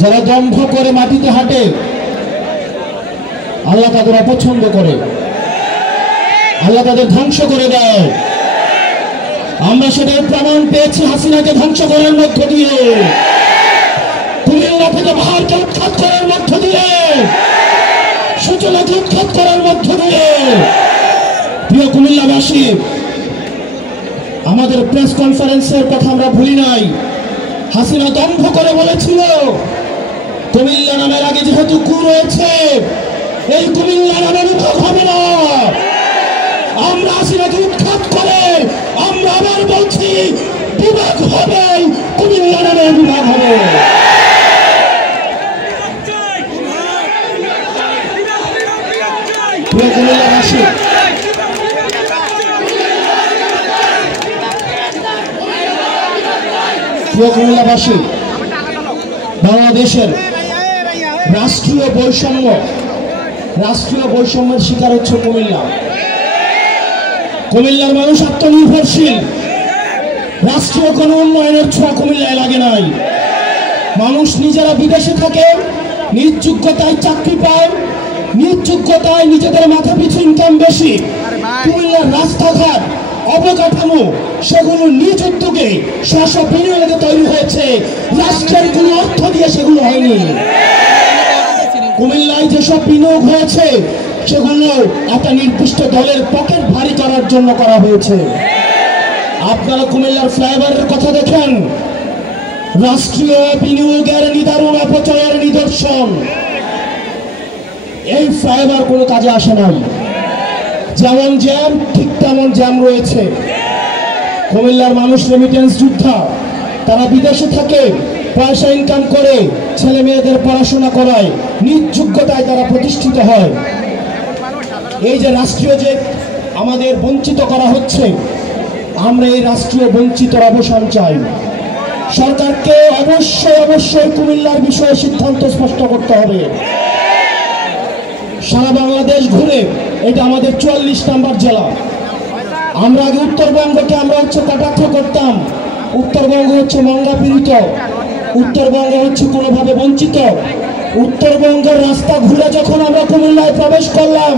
যারা দম্ভ করে মাটিতে হাঁটে আল্লাহ তাদের অপছন্দ করে, আল্লাহ তাদের ধ্বংস করে দেয়। আমরা সেটার প্রমাণ পেয়েছি হাসিনাকে ধ্বংস করার মধ্য দিয়ে, কুমিল্লা থেকে পাহাড়কে উৎখাত করার মধ্য দিয়ে, সূচনাকে উৎখাত করার মধ্য দিয়ে। প্রিয় কুমিল্লাবাসী, আমাদের প্রেস কনফারেন্সের কথা আমরা ভুলি নাই। হাসিনা দম্ভ করে বলেছিল কুমিল্লা নামের আগে যেহেতু কু রয়েছে, এই কুমিল্লা নামে বিভাগ হবে না। আমরা হাসিনাকে উৎখাত করে আমরা আবার বলছি বিভাগ হবে, কুমিল্লা নামে বিভাগ হবে। প্রিয় কুমিল্লাবাসী, প্রিয় কুমিল্লাবাসী, বাংলাদেশের রাষ্ট্রীয় বৈষম্যের শিকার হচ্ছে কুমিল্লা। কুমিল্লার মানুষ আত্মনির্ভরশীল, রাষ্ট্রীয় কোনো উন্নয়নের ছোঁয়া কুমিল্লায় লাগে নাই। মানুষ নিজেরা বিদেশে থাকে, নিজ যোগ্যতায় চাকরি পায়, নিজ যোগ্যতায় নিজেদের মাথা পিছু ইনকাম বেশি। কুমিল্লার রাস্তাঘাট, অবকাঠামো সেগুলো নিজ উদ্যোগে স্ব বিনিয়োগে তৈরি হয়েছে, রাষ্ট্রের কোনো অর্থ দিয়ে সেগুলো হয়নি। কুমিল্লায় যেসব বিনিয়োগ হয়েছে সেগুলো একটা নির্দিষ্ট দলের পকেট ভারী করার জন্য করা হয়েছে। আপনারা কুমিল্লার ফ্লাইওভারের কথা দেখেন, রাষ্ট্রীয় বিনিয়োগের নিদারুণ অপচয়ের নিদর্শন। এই ফ্লাইওভার কোনো কাজে আসে নাই, যেমন জ্যাম ঠিক তেমন জ্যাম রয়েছে। কুমিল্লার মানুষ রেমিটেন্স যোদ্ধা, তারা বিদেশে থাকে, পয়সা ইনকাম করে ছেলে মেয়েদের পড়াশোনা করায়, নিজ যোগ্যতায় তারা প্রতিষ্ঠিত হয়। এই যে রাষ্ট্রীয় যে আমাদের বঞ্চিত করা হচ্ছে, আমরা এই রাষ্ট্রীয় বঞ্চিতর অবসান চাই। সরকারকে অবশ্যই কুমিল্লার বিষয়ে সিদ্ধান্ত স্পষ্ট করতে হবে। সারা বাংলাদেশ ঘুরে এটা আমাদের 44 নম্বর জেলা। আমরা আগে উত্তরবঙ্গকে আমরা কটাক্ষ করতাম, উত্তরবঙ্গ হচ্ছে মঙ্গা পীড়িত, উত্তরবঙ্গ হচ্ছে কোনোভাবে বঞ্চিত। উত্তরবঙ্গের রাস্তা ঘুরে যখন আমরা কুমিল্লায় প্রবেশ করলাম,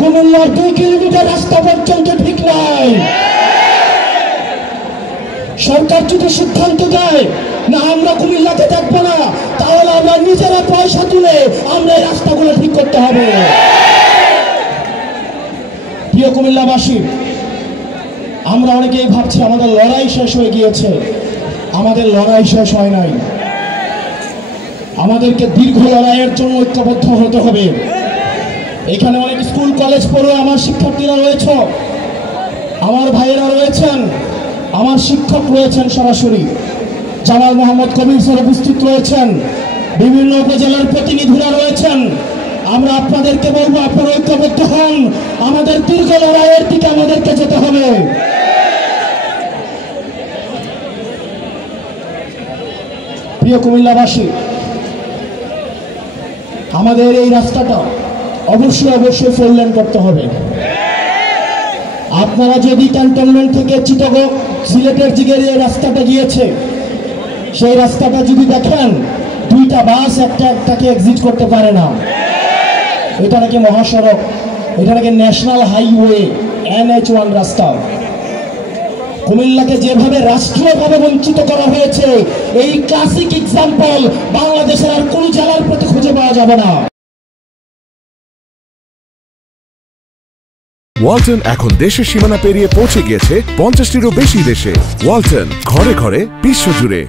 কুমিল্লার 2 কিলোমিটার রাস্তা পর্যন্ত ঠিক নাই। সরকার যদি সিদ্ধান্ত দেয় না আমরা কুমিল্লাকে দেখবো না, তাহলে আমরা নিজেরা পয়সা তুলে আমরা এই রাস্তাগুলো ঠিক করতে হবে। প্রিয় কুমিল্লাবাসী, আমরা অনেকেই ভাবছি আমাদের লড়াই শেষ হয়ে গিয়েছে। আমাদের লড়াই শেষ হয় নাই। আমাদেরকে দীর্ঘ লড়াইয়ের জন্য ঐক্যবদ্ধ হতে হবে। এখানে অনেক স্কুল কলেজ পড়ুয়া আমার শিক্ষার্থীরা রয়েছে, আমার ভাইয়েরা রয়েছেন, আমার শিক্ষক রয়েছেন, সরাসরি জামাল মোহাম্মদ কবির স্যার উপস্থিত রয়েছেন, বিভিন্ন উপজেলার প্রতিনিধিরা রয়েছেন। আমরা আপনাদেরকে বলবো আপনারা ঐক্যবদ্ধ হন, আমাদের দীর্ঘ লড়াইয়ের দিকে আমাদেরকে যেতে হবে। প্রিয় কুমিল্লাবাসী, আমাদের এই রাস্তাটা অবশ্যই 4 লেন করতে হবে। আপনারা যদি ক্যান্টনমেন্ট থেকে চিটাগং সিলেটের দিকে এই রাস্তাটা গিয়েছে, সেই রাস্তাটা যদি দেখেন 2টা বাস একটাকে এক্সিট করতে পারে না। এটা নাকি মহাসড়ক, এটা নাকি ন্যাশনাল হাইওয়ে NH1 রাস্তা। কুমিল্লাকে যেভাবে রাষ্ট্রীয়ভাবে বঞ্চিত করা হয়েছে, এই ক্লাসিক এক্সাম্পল বাংলাদেশের আর কোন জেলার প্রতি খুঁজে পাওয়া যাবে না। ওয়ালটন এখন দেশের সীমানা পেরিয়ে পৌঁছে গিয়েছে 50টিরও বেশি দেশে। ওয়ালটন, ঘরে ঘরে বিশ্বজুড়ে।